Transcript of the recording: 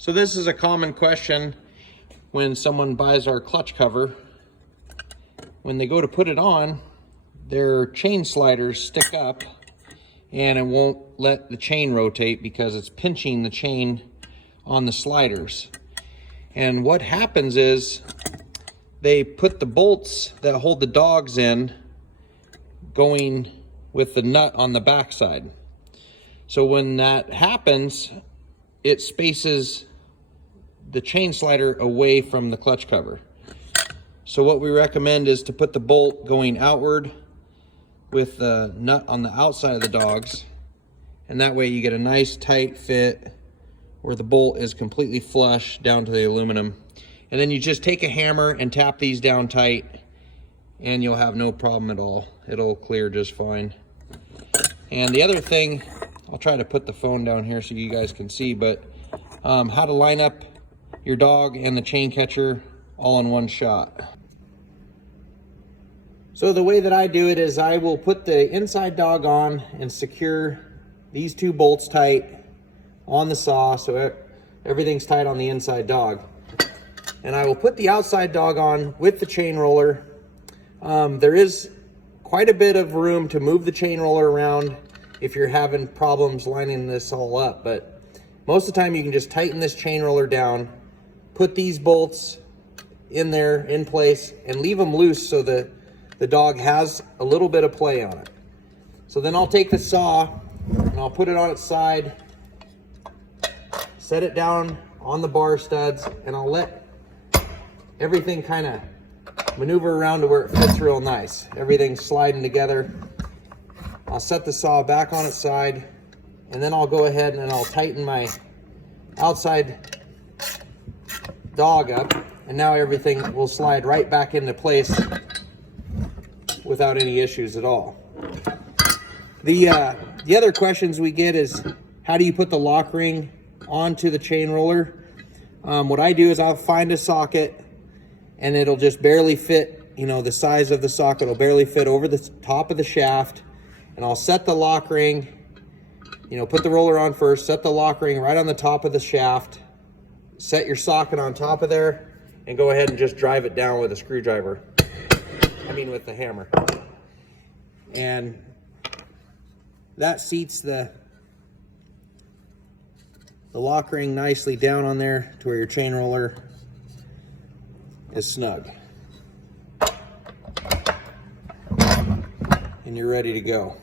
So this is a common question when someone buys our clutch cover. When they go to put it on, their chain sliders stick up and it won't let the chain rotate because it's pinching the chain on the sliders. And what happens is they put the bolts that hold the dogs in going with the nut on the backside. So when that happens, it spaces the chain slider away from the clutch cover. So what we recommend is to put the bolt going outward with the nut on the outside of the dogs, and that way you get a nice tight fit where the bolt is completely flush down to the aluminum. And then you just take a hammer and tap these down tight and you'll have no problem at all. It'll clear just fine. And the other thing, I'll try to put the phone down here so you guys can see, but how to line up your dog and the chain catcher all in one shot. So the way that I do it is I will put the inside dog on and secure these two bolts tight on the saw so everything's tight on the inside dog. And I will put the outside dog on with the chain roller. There is quite a bit of room to move the chain roller around if you're having problems lining this all up, but most of the time you can just tighten this chain roller down, put these bolts in there in place and leave them loose so that the dog has a little bit of play on it. So then I'll take the saw and I'll put it on its side, set it down on the bar studs, and I'll let everything kind of maneuver around to where it fits real nice. Everything's sliding together. I'll set the saw back on its side, and then I'll go ahead and I'll tighten my outside dog up, and now everything will slide right back into place without any issues at all. The other questions we get is, how do you put the lock ring onto the chain roller? What I do is I'll find a socket and it'll just barely fit, you know, the size of the socket will barely fit over the top of the shaft, and I'll set the lock ring, you know, put the roller on first, set the lock ring right on the top of the shaft, set your socket on top of there, and go ahead and just drive it down with a screwdriver. With the hammer. And that seats the lock ring nicely down on there to where your chain roller is snug. And you're ready to go.